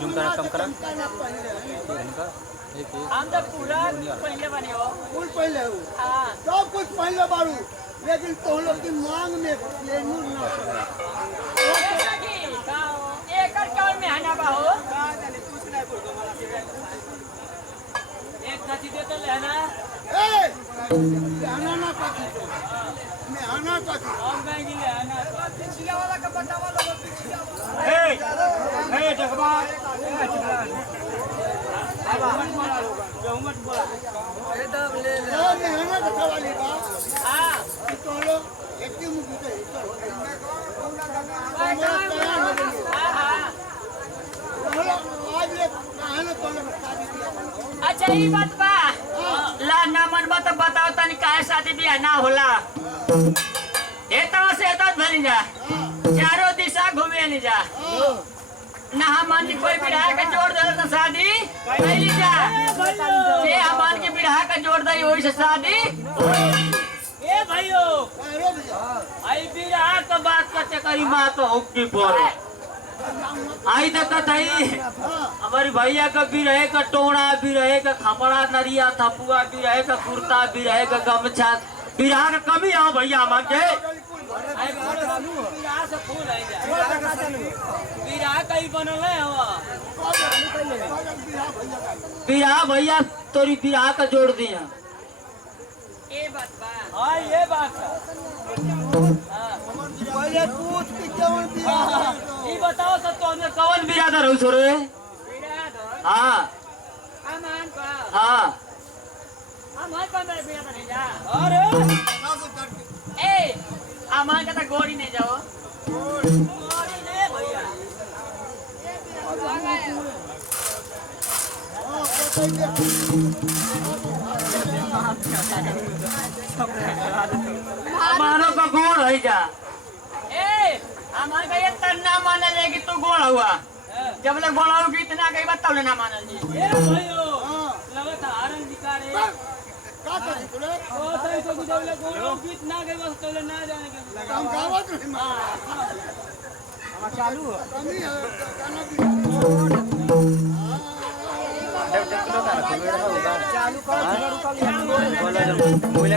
zoom करा कम करा हम तो पूरा पहले बने हो फूल पहले हो हाँ सब कुछ पहले बारू लेकिन तो लोग की मांग में ये नूर ना एक कौन में हना बाहो एक कची दे तो लेना ए आना ना काकी मैं आना काकी हम कहीं गिले हना पिछला वाला का बतावा लोग पिछला वाला ए जगबा अब मत बोला लोग जो मत बोला ए दब ले ले मैं आना का सवाली बा हां तो लोग एक ही मुंह से हां हां आज ले कहानी तो लोग शादी किया अच्छा ये बात बा ला ना मन बा तो बताओ तनी काहे शादी बियाह ना होला एतवा से एतत भरी जा चारों दिशा घूमे नहीं जा ना हमान की कोई बिरहा के जोड़ दे तो शादी कैली जा ये हमान के बिरहा का जोड़ दई ओई से शादी ए भाइयो आई बिरहा का बात करते करी मां तो हुक्की पर आई तो कथई हमारी भैया का भी रहे का टोड़ा भी रहे का खपड़ा नरिया थपुआ भी रहे का कुर्ता भी रहे का गमछा बिरहा का कमी है भैया हमार के बिरहा से फूल है बिरहा कहीं बनल है बिरहा भैया तोरी बिरहा का जोड़ दिया ये बात बा हां ये बात पहले पूछ के केवन दिया ये बताओ सब तो हमने कौन बिरादर हो छोरे बिरादर हां अमान का हां अमान का मेरे बिरादर नहीं जा अरे ए अमान का तो गोड़ी नहीं जाओ गोड़ी नहीं भैया मानो का गोड़ है जा ए हमारे का ये तन्ना मानल है कि तू गोड़ हुआ जब ले गोड़ हो कि इतना कई बात तब ले ना मानल जी ए भाइयो लगता हरन दिकारे का करी तोरे ओ सही तो जब ले गोड़ हो कि इतना कई बात तब ले ना जाने के काम गावत नहीं मां हम चालू है कमी है गाना भी चालू कर बोला बोले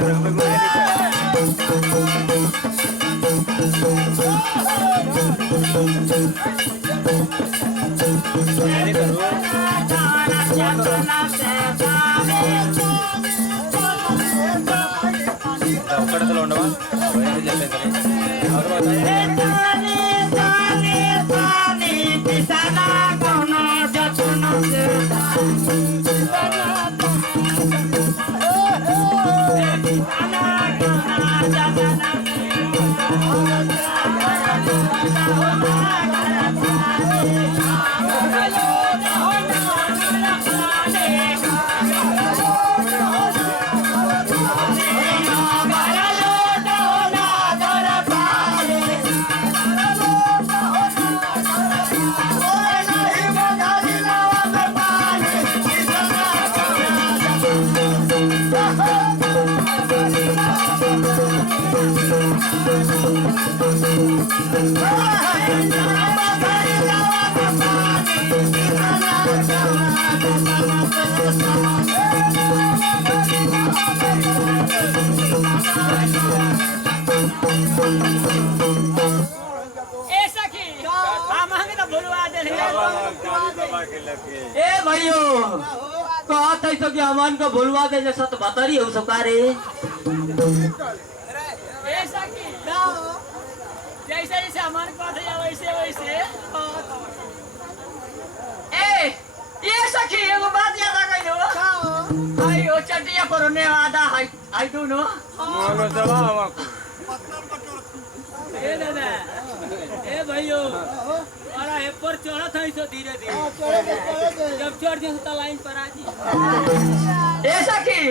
ఒక్కడతలో ఉండవా ऐसा की हम हमें तो भुलवा दे ए भाइयो कहत है तो कि अमन को भुलवा दे जैसा तो बतरी हो सका रे ऐसा की जैसे जैसे अमन को है वैसे वैसे ए ये सखी एगो बात याद आ गई हो आई ओ चटिया पर ने आदा आई डू नो मोनो जवाब ए दादा ए भाइयो अरे हे पर चढ़त है सो धीरे धीरे जब चढ़ जे तो लाइन पर आ जी ए सखी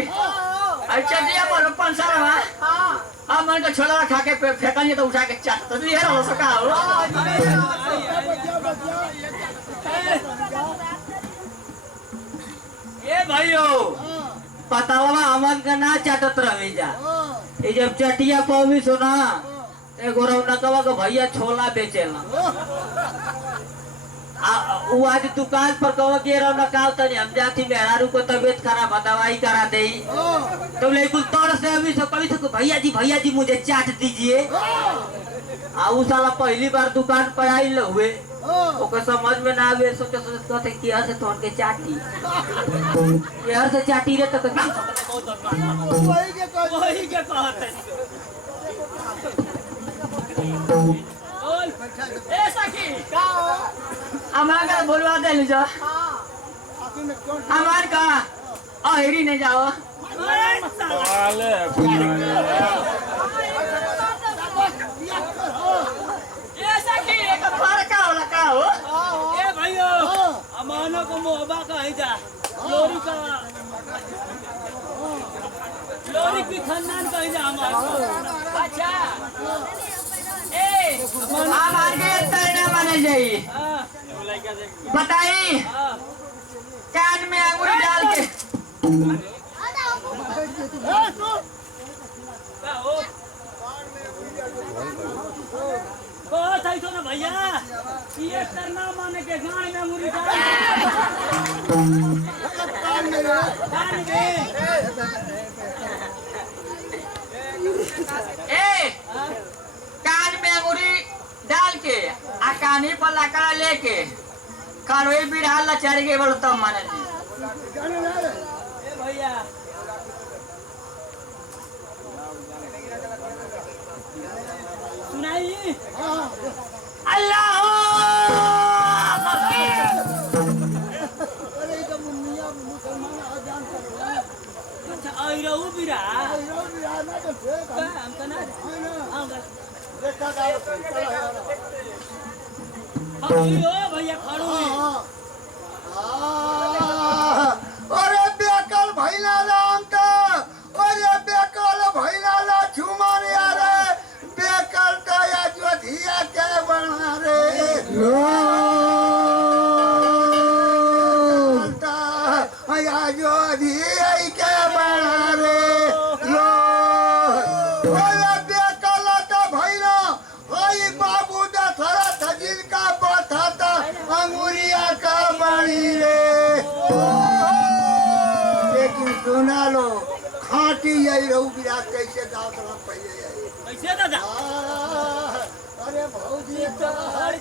अच्छा दिया पर 5 साल हां हम मन का छोला खा के फेंकनी तो उठा के चाट तो ये हो सका हो ए भाइयो पतावा अमन का ना चाटत रहे जा ये जब चटिया पवी सुना ए गोरव नकवा का भैया छोला बेचेला वो आज दुकान पर कहो के रौना का तनी हम जाती मेहरारू को तबीयत खराब है दवाई करा दे तो लेकिन तोड़ से अभी से कभी से भैया जी मुझे चाट दीजिए वो साला पहली बार दुकान पर आई हुए ओके समझ में ना आवे सोचे कहते कि यार से तोड़ के चाटी यार से चाटी रे तो वही के कहते ए सखी का अमान का बोलवा दे लीजो अमान का हेरी नहीं जाओ ए सखी एक फरका होला का हो ए भाइयो अमानो को मोहबा का है जा लोरी का लोरी की खानदान का है जा हमारा अच्छा ए अमान के तैना माने जाई बताई कान में अंगूरी डाल के बहुत है तो ना भैया ये करना माने के गान में मुरी डाल ए कान में अंगूरी डाल के आ कानी पर लकड़ा लेके कारोई बिरहाल ला चढ़ के बोलो तब माने ए भैया सुनाई अल्लाह अरे तो मियां मुसलमान अजान कर रहा है अच्छा आई रहू बिरा ना तो ठीक है हम तो ना ना हां देखा जाओ चला यार ओ भैया खड़ो अरे बेकल भैला राम का अरे बेकल भैला ला झुमर यार बेकल का या जो धिया के बना रे या जो धिया के बना रे अरे बेकल तो भैला ओई बाबू दा थरा थजिल का बथा था अंगुरिया का बनी रे लेकिन सुना लो खाटी यही रहू विराट कैसे गाँव तरफ पहले यही कैसे दादा अरे भौजी हर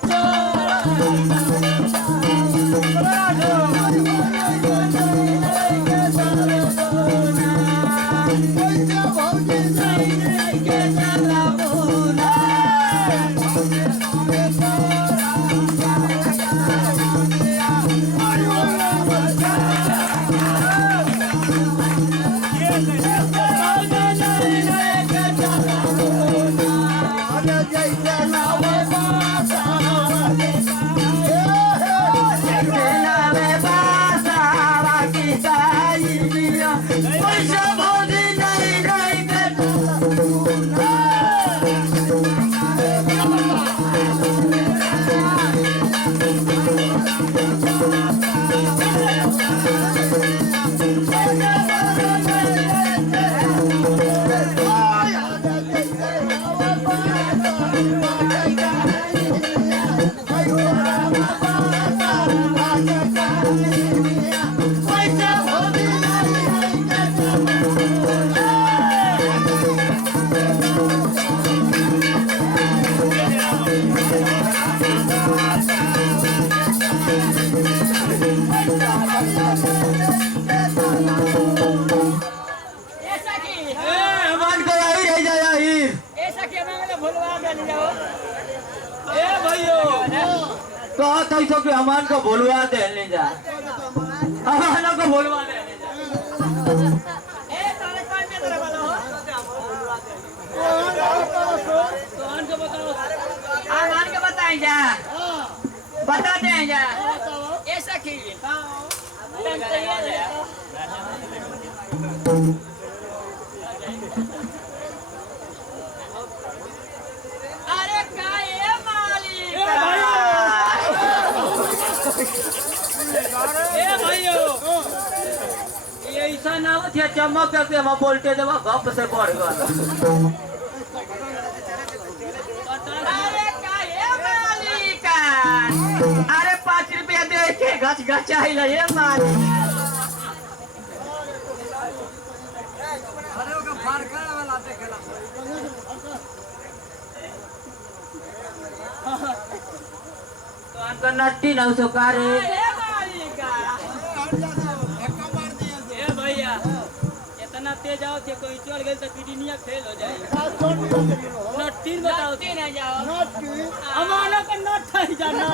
अमान को बोलवा दे ले जा अमान को बोलवा दे ले जा ए तारे कौन में तेरे वाला हो कौन को बताओ अमान को बताएं जा बता दें जा ऐसा की अरे का ये मालिक ए भाइयों ये ऐसा ना हो थे चमक के हम बोलते देवा गप से बढ़ गया अरे का ये मालिक अरे 5 गच गचाई ये मारी तो अंक नट्टी न सो कारे ए भैया इतना तेज आओ थे कोई चल गए तो किडनिया फेल हो जाए नट्टी बताओ नहीं जाओ अमाना का नट है जाना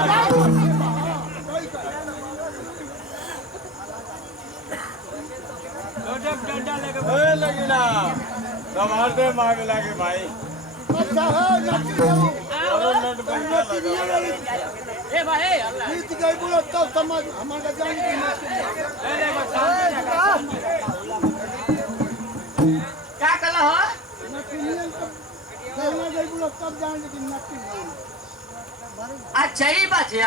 डंडा लेके लगना संभाल दे मांग लागे भाई अच्छा है नट ए भाई अल्लाह जीत गई बोलो तब समझ हमारा जान की क्या कला हो नटनियन तब कहना गई बोलो तब जान की नटी अच्छा ही बात है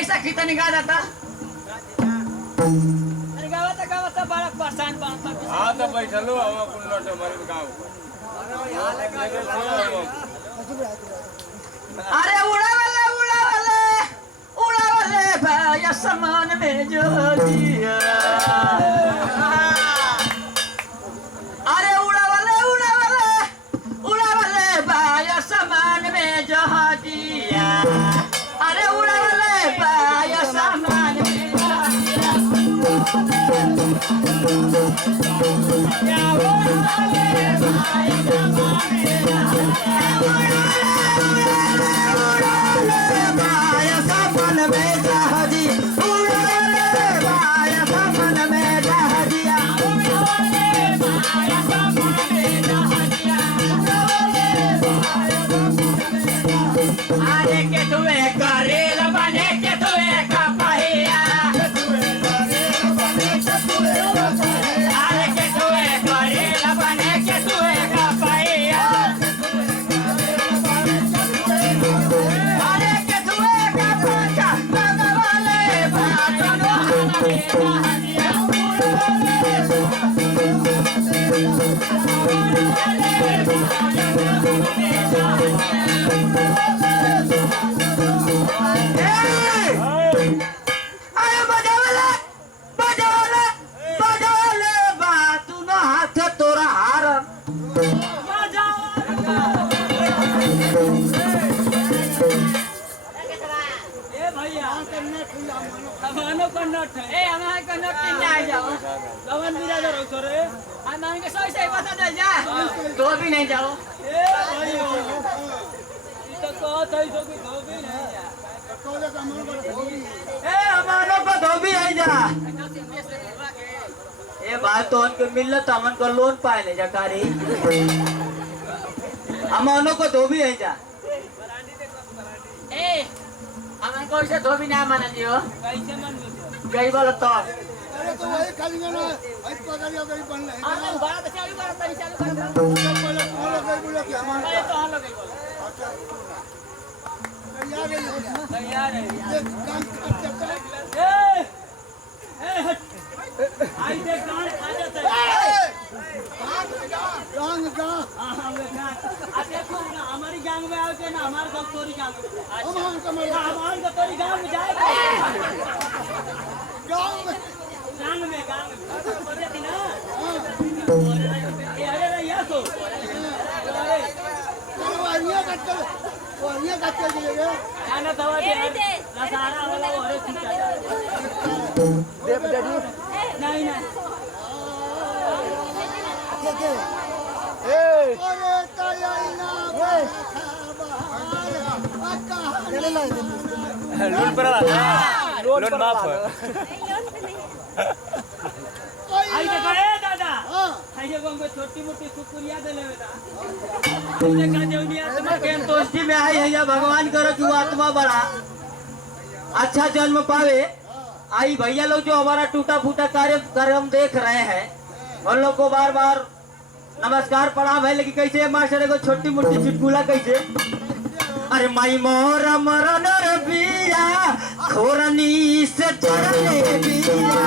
ऐसा कितना निकाल था अरे गावता बड़ा परेशान बनता हाँ तो बैठलो हम अपन लौटे हमारे गाँव अरे उड़ा वाले भाई समान में जो दिया अरे उड़ा वाले भाई समान में जो दिया अरे उड़ा वाले भाई समान में अरे के तुए करेल बने के तुए का पहिया अरे के तुए करेल बने के तुए का पहिया अरे के तुए का पंचा भगवाले बातनो अरे बजावले बातू न हाथ तोरा हार ए भैया अमानो का नट है ए हमारे को नट नहीं आ जाओ कवन बिरादर हो सर ए हमारे को सही बता दे जा तो भी नहीं जाओ भैया ये तो कहत है जो कि धोबी नहीं जा कॉलेज हमारे को ए हमारो को धोबी है जा ए बात तो उनके मिलत तो हमन को लोन पाए ले जा कारी हमारो को धोबी है जा ए हमन को इसे धोबी ना माना दियो कैसे मन में गई बोलो तो अरे तो वही खाली ना आई पकड़िया गई बन ले हम बात चालू कर तभी चालू कर पहले तुम्हारे गई बोलो कि हमारे ए तो हम लोग गई बोलो तैयार है तैयार है ये काम करते ए ए हट आई देख कान खा जाता है गांग का हां हां आ देखो ना हमारी गांव में आओ के ना हमार गांव तोरी गांव में हमारे का मैं हमार का तोरी गांव में जाए गांव में गांव में बोले थी ना अरे रे या तो अरे वो का चल गए खाना दवा दे सारा वाला वो अरे ठीक है देव डैडी नहीं नहीं अरे तयाइना लोन पर लोन माफ आई देखो ए दादा हां आइए को हमको छोटी मोटी शुक्रिया दे ले बेटा तुमने कहा देवनिया तुम्हें प्रेम दोस्ती में आई है या भगवान करो कि वो आत्मा बड़ा अच्छा जन्म पावे आई भैया लोग जो हमारा टूटा फूटा कार्यक्रम देख रहे हैं उन लोग को बार बार नमस्कार प्रणाम है लेकिन कैसे मास्टर को छोटी मोटी चुटकुला कैसे अरे माई मोरा मरन बिया खोरनी से चढ़ले बिया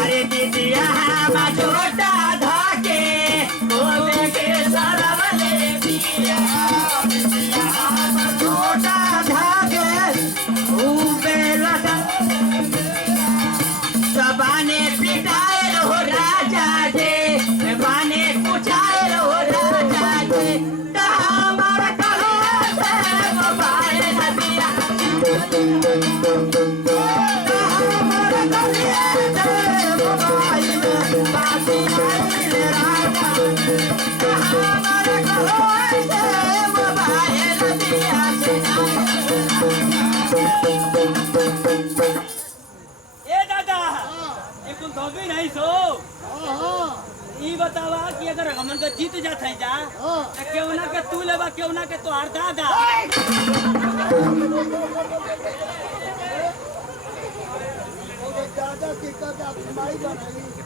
अरे दीदिया हम छोटा धाके बोले के सारा वाले बिया ई बतावा कि अगर हमन के जीत जात है जा तो केवना के तू लेबा केवना के तोहार दादा दादा की कदा माई बनाई